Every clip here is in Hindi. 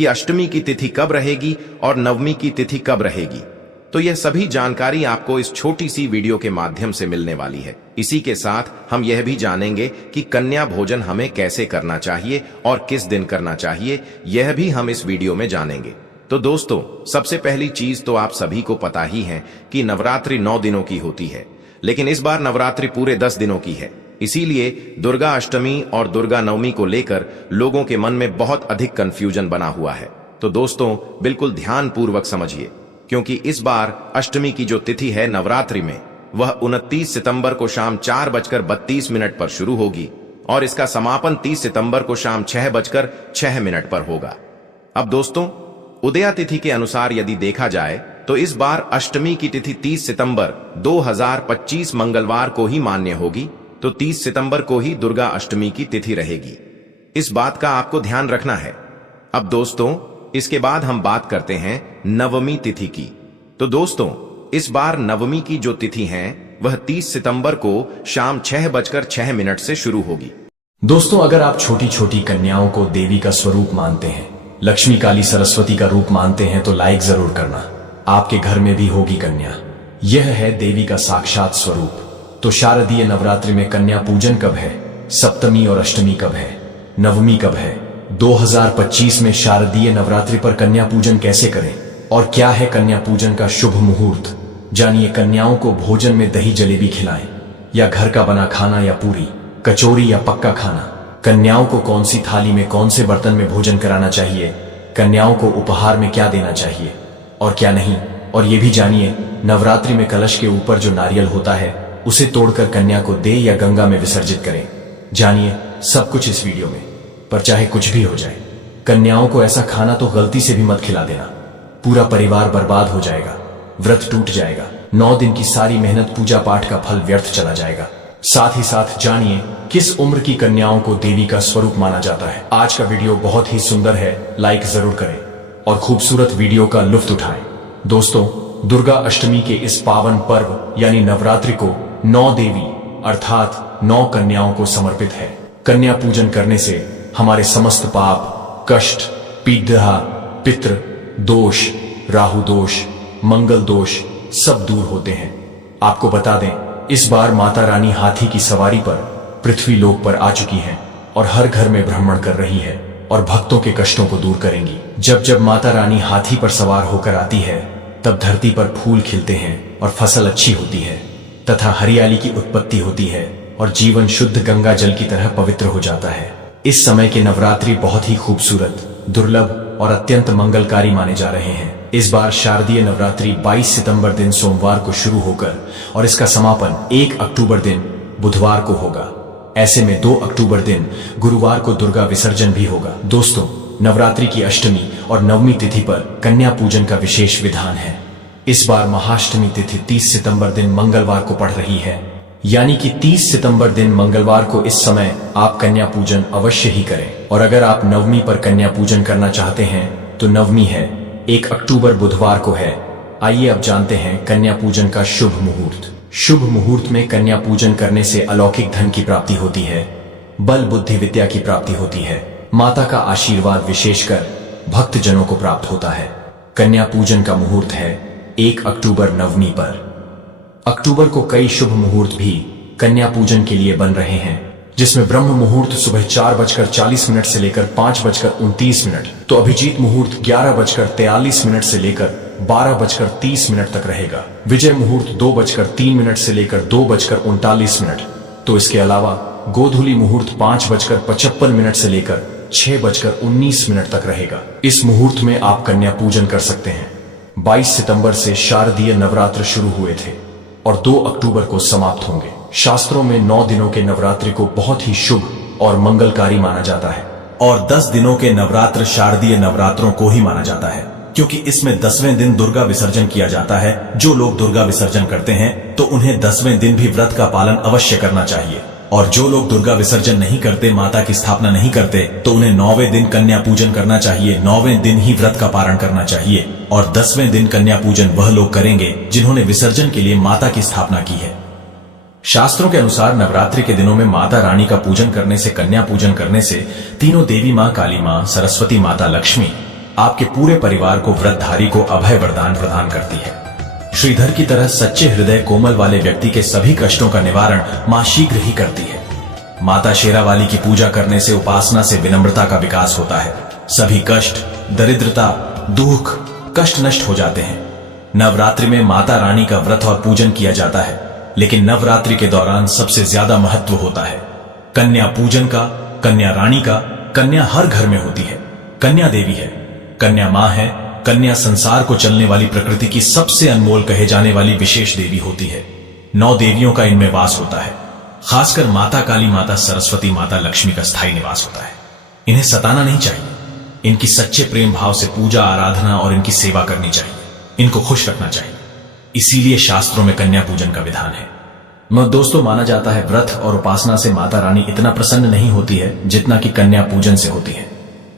कि अष्टमी की तिथि कब रहेगी और नवमी की तिथि कब रहेगी। तो यह सभी जानकारी आपको इस छोटी सी वीडियो के माध्यम से मिलने वाली है। इसी के साथ हम यह भी जानेंगे कि कन्या भोजन हमें कैसे करना चाहिए और किस दिन करना चाहिए, यह भी हम इस वीडियो में जानेंगे। तो दोस्तों, सबसे पहली चीज तो आप सभी को पता ही है कि नवरात्रि 9 दिनों की होती है, लेकिन इस बार नवरात्रि पूरे 10 दिनों की है। इसीलिए दुर्गा अष्टमी और दुर्गा नवमी को लेकर लोगों के मन में बहुत अधिक कंफ्यूजन बना हुआ है। तो दोस्तों, बिल्कुल ध्यान पूर्वक समझिए, क्योंकि इस बार अष्टमी की जो तिथि है नवरात्रि में, वह 29 सितंबर को शाम 4:32 पर शुरू होगी और इसका समापन 30 सितंबर को शाम 6:06 पर होगा। अब दोस्तों, उदया तिथि के अनुसार यदि देखा जाए तो इस बार अष्टमी की तिथि 30 सितंबर 2025 मंगलवार को ही मान्य होगी, तो 30 सितंबर को ही दुर्गा अष्टमी की तिथि रहेगी। इस बात का आपको ध्यान रखना है। अब दोस्तों, इसके बाद हम बात करते हैं नवमी तिथि की। तो दोस्तों, इस बार नवमी की जो तिथि है वह 30 सितंबर को शाम 6:06 से शुरू होगी। दोस्तों, अगर आप छोटी छोटी कन्याओं को देवी का स्वरूप मानते हैं, लक्ष्मी काली सरस्वती का रूप मानते हैं, तो लाइक जरूर करना। आपके घर में भी होगी कन्या, यह है देवी का साक्षात स्वरूप। तो शारदीय नवरात्रि में कन्या पूजन कब है, सप्तमी और अष्टमी कब है, नवमी कब है, 2025 में शारदीय नवरात्रि पर कन्या पूजन कैसे करें और क्या है कन्या पूजन का शुभ मुहूर्त, जानिए। कन्याओं को भोजन में दही जलेबी खिलाएं या घर का बना खाना या पूरी कचौरी या पक्का खाना। कन्याओं को कौन सी थाली में कौन से बर्तन में भोजन कराना चाहिए, कन्याओं को उपहार में क्या देना चाहिए और क्या नहीं, और ये भी जानिए नवरात्रि में कलश के ऊपर जो नारियल होता है उसे तोड़कर कन्या को दे या गंगा में विसर्जित करें। जानिए सब कुछ इस वीडियो में। पर चाहे कुछ भी हो जाए, कन्याओं को ऐसा खाना तो गलती से भी मत खिला देना, पूरा परिवार बर्बाद हो जाएगा, व्रत टूट जाएगा, 9 दिन की सारी मेहनत पूजा पाठ का फल व्यर्थ चला जाएगा। साथ ही साथ जानिए किस उम्र की कन्याओं को देवी का स्वरूप माना जाता है। आज का वीडियो बहुत ही सुंदर है, लाइक जरूर करें और खूबसूरत वीडियो का लुत्फ उठाएं। दोस्तों, दुर्गा अष्टमी के इस पावन पर्व यानी नवरात्रि को 9 देवी अर्थात 9 कन्याओं को समर्पित है। कन्या पूजन करने से हमारे समस्त पाप, कष्ट, पीड़ा, पितृ दोष, राहु दोष, मंगल दोष सब दूर होते हैं। आपको बता दें, इस बार माता रानी हाथी की सवारी पर पृथ्वी लोक पर आ चुकी हैं और हर घर में भ्रमण कर रही है और भक्तों के कष्टों को दूर करेंगी। जब जब माता रानी हाथी पर सवार होकर आती है, तब धरती पर फूल खिलते हैं और फसल अच्छी होती है तथा हरियाली की उत्पत्ति होती है और जीवन शुद्ध गंगा जल की तरह पवित्र हो जाता है। इस समय के नवरात्रि बहुत ही खूबसूरत, दुर्लभ और अत्यंत मंगलकारी माने जा रहे हैं। इस बार शारदीय नवरात्रि 22 सितंबर दिन सोमवार को शुरू होकर और इसका समापन 1 अक्टूबर दिन बुधवार को होगा। ऐसे में 2 अक्टूबर दिन गुरुवार को दुर्गा विसर्जन भी होगा। दोस्तों, नवरात्रि की अष्टमी और नवमी तिथि पर कन्या पूजन का विशेष विधान है। इस बार महाअष्टमी तिथि 30 सितंबर दिन मंगलवार को पड़ रही है, यानी कि 30 सितंबर दिन मंगलवार को इस समय आप कन्या पूजन अवश्य ही करें। और अगर आप नवमी पर कन्या पूजन करना चाहते हैं तो नवमी है 1 अक्टूबर बुधवार को है। आइए अब जानते हैं कन्या पूजन का शुभ मुहूर्त। शुभ मुहूर्त में कन्या पूजन करने से अलौकिक धन की प्राप्ति होती है, बल बुद्धि विद्या की प्राप्ति होती है, माता का आशीर्वाद विशेषकर भक्त जनों को प्राप्त होता है। कन्या पूजन का मुहूर्त है 1 अक्टूबर नवमी पर। अक्टूबर को कई शुभ मुहूर्त भी कन्या पूजन के लिए बन रहे हैं, जिसमें ब्रह्म मुहूर्त सुबह 4:40 से लेकर 5:29, तो अभिजीत मुहूर्त 11:43 से लेकर 12:30 तक रहेगा। विजय मुहूर्त 2:03 से लेकर 2:39, तो इसके अलावा गोधूली मुहूर्त 5:55 से लेकर 6:19 तक रहेगा। इस मुहूर्त में आप कन्या पूजन कर सकते हैं। 22 सितंबर से शारदीय नवरात्र शुरू हुए थे और 2 अक्टूबर को समाप्त होंगे। शास्त्रों में 9 दिनों के नवरात्रि को बहुत ही शुभ और मंगलकारी माना जाता है और 10 दिनों के नवरात्र शारदीय नवरात्रों को ही माना जाता है, क्योंकि इसमें 10वें दिन दुर्गा विसर्जन किया जाता है। जो लोग दुर्गा विसर्जन करते हैं तो उन्हें 10वें दिन भी व्रत का पालन अवश्य करना चाहिए, और जो लोग दुर्गा विसर्जन नहीं करते, माता की स्थापना नहीं करते, तो उन्हें 9वें दिन कन्या पूजन करना चाहिए। 9वें दिन ही व्रत का पारण करना चाहिए और 10वें दिन कन्या पूजन वह लोग करेंगे जिन्होंने विसर्जन के लिए माता की स्थापना की है। शास्त्रों के अनुसार नवरात्रि के दिनों में माता रानी का पूजन करने से, कन्या पूजन करने से तीनों देवी माँ काली माँ, सरस्वती माता, लक्ष्मी आपके पूरे परिवार को व्रतधारी को अभय वरदान प्रदान करती है। श्रीधर की तरह सच्चे हृदय कोमल वाले व्यक्ति के सभी कष्टों का निवारण मां शीघ्र ही करती है। माता शेरावाली की पूजा करने से, उपासना से विनम्रता का विकास होता है। सभी कष्ट, दरिद्रता, दुख, कष्ट नष्ट हो जाते हैं। नवरात्रि में माता रानी का व्रत और पूजन किया जाता है, लेकिन नवरात्रि के दौरान सबसे ज्यादा महत्व होता है कन्या पूजन का, कन्या रानी का। कन्या हर घर में होती है। कन्या देवी है, कन्या मां है। कन्या संसार को चलने वाली प्रकृति की सबसे अनमोल कहे जाने वाली विशेष देवी होती है। 9 देवियों का इनमें वास होता है। खासकर माता काली, माता सरस्वती, माता लक्ष्मी का स्थायी निवास होता है। इन्हें सताना नहीं चाहिए। इनकी सच्चे प्रेम भाव से पूजा, आराधना और इनकी सेवा करनी चाहिए। इनको खुश रखना चाहिए। इसीलिए शास्त्रों में कन्या पूजन का विधान है। दोस्तों, माना जाता है व्रत और उपासना से माता रानी इतना प्रसन्न नहीं होती है जितना कि कन्या पूजन से होती है।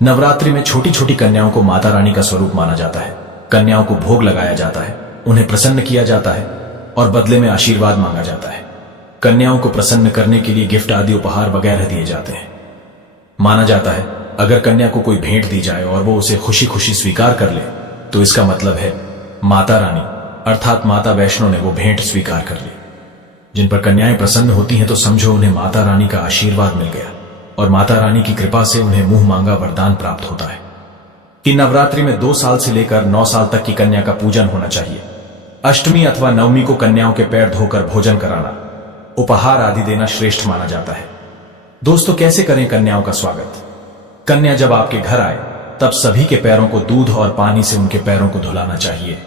नवरात्रि में छोटी छोटी कन्याओं को माता रानी का स्वरूप माना जाता है। कन्याओं को भोग लगाया जाता है, उन्हें प्रसन्न किया जाता है और बदले में आशीर्वाद मांगा जाता है। कन्याओं को प्रसन्न करने के लिए गिफ्ट आदि, उपहार वगैरह दिए जाते हैं। माना जाता है अगर कन्या को कोई भेंट दी जाए और वो उसे खुशी खुशी स्वीकार कर ले तो इसका मतलब है माता रानी अर्थात माता वैष्णो ने वो भेंट स्वीकार कर ली। जिन पर कन्याएं प्रसन्न होती हैं तो समझो उन्हें माता रानी का आशीर्वाद मिल गया और माता रानी की कृपा से उन्हें मुंह मांगा वरदान प्राप्त होता है कि नवरात्रि में 2 साल से लेकर 9 साल तक की कन्या का पूजन होना चाहिए। अष्टमी अथवा नवमी को कन्याओं के पैर धोकर भोजन कराना, उपहार आदि देना श्रेष्ठ माना जाता है। दोस्तों, कैसे करें कन्याओं का स्वागत? कन्या जब आपके घर आए तब सभी के पैरों को दूध और पानी से उनके पैरों को धुलाना चाहिए।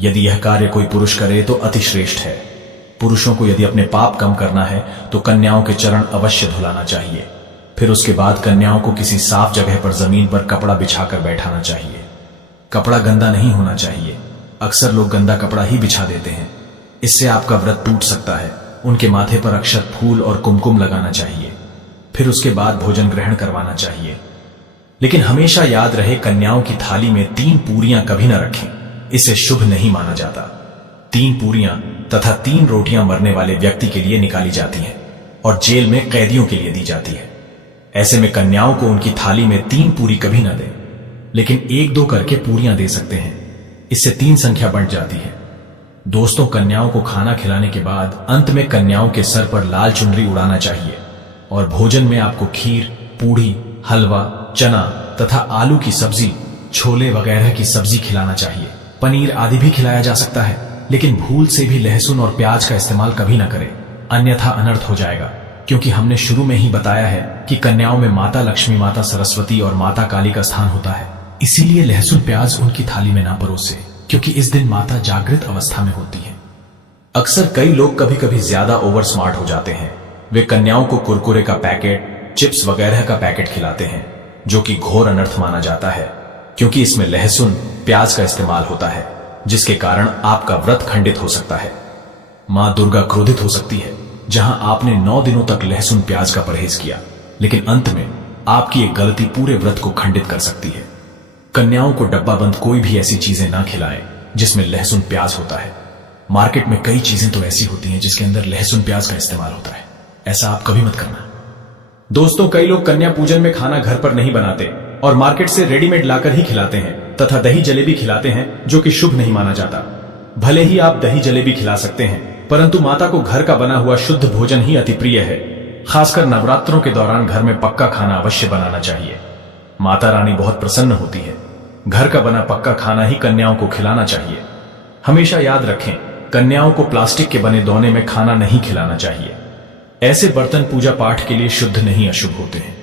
यदि यह कार्य कोई पुरुष करे तो अति श्रेष्ठ है। पुरुषों को यदि अपने पाप कम करना है तो कन्याओं के चरण अवश्य धुलाना चाहिए। फिर उसके बाद कन्याओं को किसी साफ जगह पर जमीन पर कपड़ा बिछाकर बैठाना चाहिए। कपड़ा गंदा नहीं होना चाहिए। अक्सर लोग गंदा कपड़ा ही बिछा देते हैं। इससे आपका व्रत टूट सकता है। उनके माथे पर अक्षत, फूल और कुमकुम लगाना चाहिए। फिर उसके बाद भोजन ग्रहण करवाना चाहिए। लेकिन हमेशा याद रहे, कन्याओं की थाली में 3 पूरियां कभी न रखें। इसे शुभ नहीं माना जाता। 3 पूरियां तथा 3 रोटियां मरने वाले व्यक्ति के लिए निकाली जाती हैं और जेल में कैदियों के लिए दी जाती है। ऐसे में कन्याओं को उनकी थाली में 3 पूरी कभी न दें, लेकिन 1-2 करके पूरियां दे सकते हैं। इससे 3 संख्या बढ़ जाती है। दोस्तों, कन्याओं को खाना खिलाने के बाद अंत में कन्याओं के सर पर लाल चुनरी उड़ाना चाहिए और भोजन में आपको खीर, पूड़ी, हलवा, चना तथा आलू की सब्जी, छोले वगैरह की सब्जी खिलाना चाहिए। पनीर आदि भी खिलाया जा सकता है, लेकिन भूल से भी लहसुन और प्याज का इस्तेमाल कभी न करें, अन्यथा अनर्थ हो जाएगा। क्योंकि हमने शुरू में ही बताया है कि कन्याओं में माता लक्ष्मी, माता सरस्वती और माता काली का स्थान होता है। इसीलिए लहसुन प्याज उनकी थाली में ना परोसे, क्योंकि इस दिन माता जागृत अवस्था में होती है। अक्सर कई लोग कभी कभी ज्यादा ओवर स्मार्ट हो जाते हैं। वे कन्याओं को कुरकुरे का पैकेट, चिप्स वगैरह का पैकेट खिलाते हैं, जो कि घोर अनर्थ माना जाता है, क्योंकि इसमें लहसुन प्याज का इस्तेमाल होता है, जिसके कारण आपका व्रत खंडित हो सकता है। मां दुर्गा क्रोधित हो सकती है। जहां आपने 9 दिनों तक लहसुन प्याज का परहेज किया, लेकिन अंत में आपकी एक गलती पूरे व्रत को खंडित कर सकती है। कन्याओं को डब्बाबंद कोई भी ऐसी चीजें ना खिलाएं जिसमें लहसुन प्याज होता है। मार्केट में कई चीजें तो ऐसी होती हैं जिसके अंदर लहसुन प्याज का इस्तेमाल होता है। ऐसा आप कभी मत करना। दोस्तों, कई लोग कन्या पूजन में खाना घर पर नहीं बनाते और मार्केट से रेडीमेड लाकर ही खिलाते हैं तथा दही जलेबी खिलाते हैं, जो कि शुभ नहीं माना जाता। भले ही आप दही जलेबी खिला सकते हैं, परंतु माता को घर का बना हुआ शुद्ध भोजन ही अति प्रिय है। खासकर नवरात्रों के दौरान घर में पक्का खाना अवश्य बनाना चाहिए। माता रानी बहुत प्रसन्न होती है। घर का बना पक्का खाना ही कन्याओं को खिलाना चाहिए। हमेशा याद रखें, कन्याओं को प्लास्टिक के बने दोने में खाना नहीं खिलाना चाहिए। ऐसे बर्तन पूजा पाठ के लिए शुद्ध नहीं अशुभ होते हैं।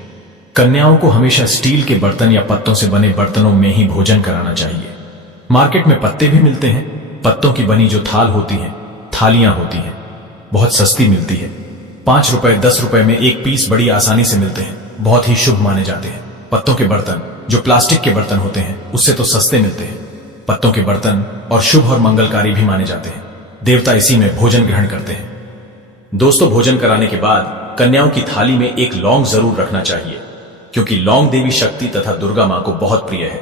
कन्याओं को हमेशा स्टील के बर्तन या पत्तों से बने बर्तनों में ही भोजन कराना चाहिए। मार्केट में पत्ते भी मिलते हैं। पत्तों की बनी जो थाल होती है, थालियां होती हैं, बहुत सस्ती मिलती है। 5 रुपए 10 रुपए में एक पीस बड़ी आसानी से मिलते हैं। बहुत ही शुभ माने जाते हैं। पत्तों के बर्तन जो प्लास्टिक के बर्तन होते हैं उससे तो सस्ते मिलते हैं। पत्तों के बर्तन और शुभ और मंगलकारी भी माने जाते हैं। देवता इसी में भोजन ग्रहण करते हैं। दोस्तों, भोजन कराने के बाद कन्याओं की थाली में एक लौंग जरूर रखना चाहिए, क्योंकि लौंग देवी शक्ति तथा दुर्गा मां को बहुत प्रिय है।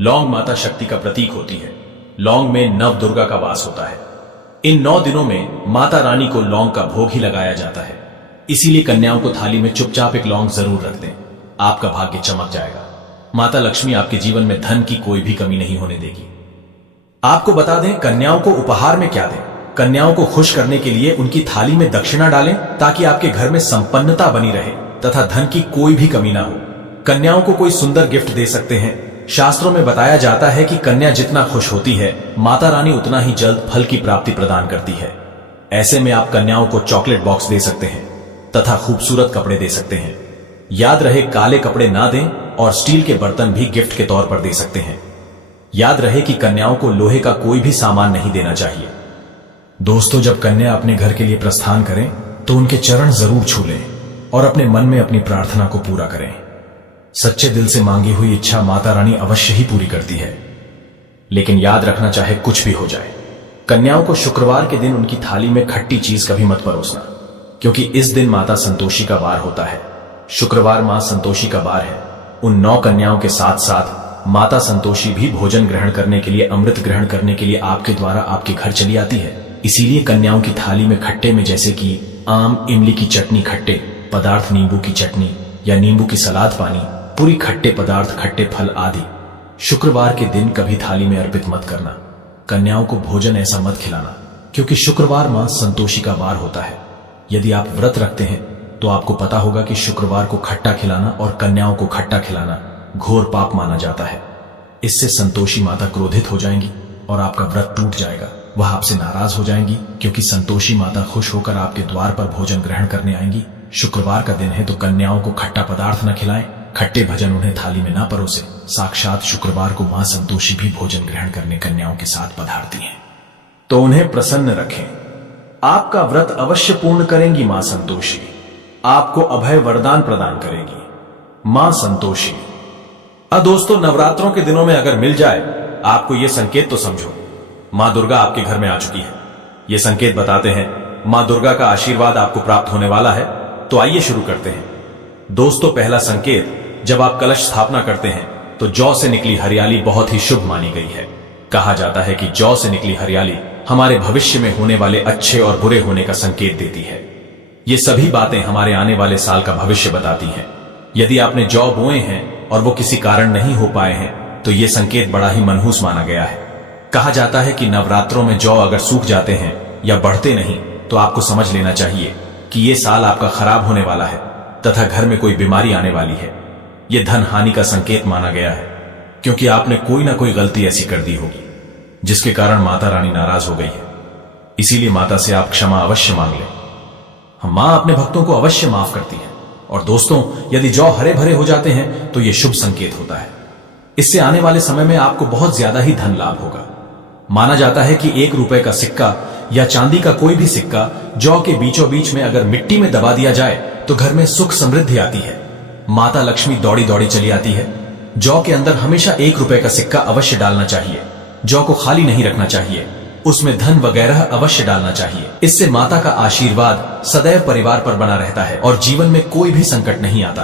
लौंग माता शक्ति का प्रतीक होती है। लौंग में नव दुर्गा का वास होता है। इन 9 दिनों में माता रानी को लौंग का भोग ही लगाया जाता है। इसीलिए कन्याओं को थाली में चुपचाप एक लौंग जरूर रख दें। आपका भाग्य चमक जाएगा। माता लक्ष्मी आपके जीवन में धन की कोई भी कमी नहीं होने देगी। आपको बता दें, कन्याओं को उपहार में क्या दें। कन्याओं को खुश करने के लिए उनकी थाली में दक्षिणा डालें ताकि आपके घर में संपन्नता बनी रहे तथा धन की कोई भी कमी ना हो। कन्याओं को कोई सुंदर गिफ्ट दे सकते हैं। शास्त्रों में बताया जाता है कि कन्या जितना खुश होती है, माता रानी उतना ही जल्द फल की प्राप्ति प्रदान करती है। ऐसे में आप कन्याओं को चॉकलेट बॉक्स दे सकते हैं तथा खूबसूरत कपड़े दे सकते हैं। याद रहे, काले कपड़े ना दें और स्टील के बर्तन भी गिफ्ट के तौर पर दे सकते हैं। याद रहे कि कन्याओं को लोहे का कोई भी सामान नहीं देना चाहिए। दोस्तों, जब कन्या अपने घर के लिए प्रस्थान करें तो उनके चरण जरूर छू लें और अपने मन में अपनी प्रार्थना को पूरा करें। सच्चे दिल से मांगी हुई इच्छा माता रानी अवश्य ही पूरी करती है। लेकिन याद रखना, चाहे कुछ भी हो जाए, कन्याओं को शुक्रवार के दिन उनकी थाली में खट्टी चीज कभी मत परोसना, क्योंकि इस दिन माता संतोषी का वार होता है। शुक्रवार मां संतोषी का वार है। उन 9 कन्याओं के साथ साथ माता संतोषी भी भोजन ग्रहण करने के लिए, अमृत ग्रहण करने के लिए आपके द्वारा आपके घर चली आती है। इसीलिए कन्याओं की थाली में खट्टे में, जैसे कि आम, इमली की चटनी, खट्टे पदार्थ, नींबू की चटनी या नींबू की सलाद पानी, पूरी खट्टे पदार्थ, खट्टे फल आदि शुक्रवार के दिन कभी थाली में अर्पित मत करना। कन्याओं को भोजन ऐसा मत खिलाना, क्योंकि शुक्रवार मां संतोषी का वार होता है। यदि आप व्रत रखते हैं तो आपको पता होगा कि शुक्रवार को खट्टा खिलाना और कन्याओं को खट्टा खिलाना घोर पाप माना जाता है। इससे संतोषी माता क्रोधित हो जाएंगी और आपका व्रत टूट जाएगा। वह आपसे नाराज हो जाएंगी, क्योंकि संतोषी माता खुश होकर आपके द्वार पर भोजन ग्रहण करने आएंगी। शुक्रवार का दिन है तो कन्याओं को खट्टा पदार्थ न खिलाएं, खट्टे भजन उन्हें थाली में ना परोसे। साक्षात शुक्रवार को मां संतोषी भी भोजन ग्रहण करने कन्याओं के साथ पधारती हैं, तो उन्हें प्रसन्न रखें। आपका व्रत अवश्य पूर्ण करेंगी मां संतोषी। आपको अभय वरदान प्रदान करेगी मां संतोषी। दोस्तों, नवरात्रों के दिनों में अगर मिल जाए आपको ये संकेत, तो समझो मां दुर्गा आपके घर में आ चुकी है। ये संकेत बताते हैं मां दुर्गा का आशीर्वाद आपको प्राप्त होने वाला है। तो आइए शुरू करते हैं। दोस्तों, पहला संकेत, जब आप कलश स्थापना करते हैं तो जौ से निकली हरियाली बहुत ही शुभ मानी गई है। कहा जाता है कि जौ से निकली हरियाली हमारे भविष्य में होने वाले अच्छे और बुरे होने का संकेत देती है। ये सभी बातें हमारे आने वाले साल का भविष्य बताती हैं। यदि आपने जौ बोए हैं और वो किसी कारण नहीं हो पाए हैं तो ये संकेत बड़ा ही मनहूस माना गया है। कहा जाता है कि नवरात्रों में जौ अगर सूख जाते हैं या बढ़ते नहीं तो आपको समझ लेना चाहिए कि ये साल आपका खराब होने वाला है तथा घर में कोई बीमारी आने वाली है। यह धन हानि का संकेत माना गया है, क्योंकि आपने कोई ना कोई गलती ऐसी कर दी होगी जिसके कारण माता रानी नाराज हो गई है। इसीलिए माता से आप क्षमा अवश्य मांग लें। मां अपने भक्तों को अवश्य माफ करती है। और दोस्तों, यदि जौ हरे भरे हो जाते हैं तो यह शुभ संकेत होता है। इससे आने वाले समय में आपको बहुत ज्यादा ही धन लाभ होगा। माना जाता है कि 1 रुपए का सिक्का या चांदी का कोई भी सिक्का जौ के बीचों बीच में अगर मिट्टी में दबा दिया जाए तो घर में सुख समृद्धि आती है। माता लक्ष्मी दौड़ी दौड़ी चली आती है। जौ के अंदर हमेशा 1 रुपए का सिक्का अवश्य डालना चाहिए। जौ को खाली नहीं रखना चाहिए, उसमें धन वगैरह अवश्य डालना चाहिए। इससे माता का आशीर्वाद सदैव परिवार पर बना रहता है और जीवन में कोई भी संकट नहीं आता।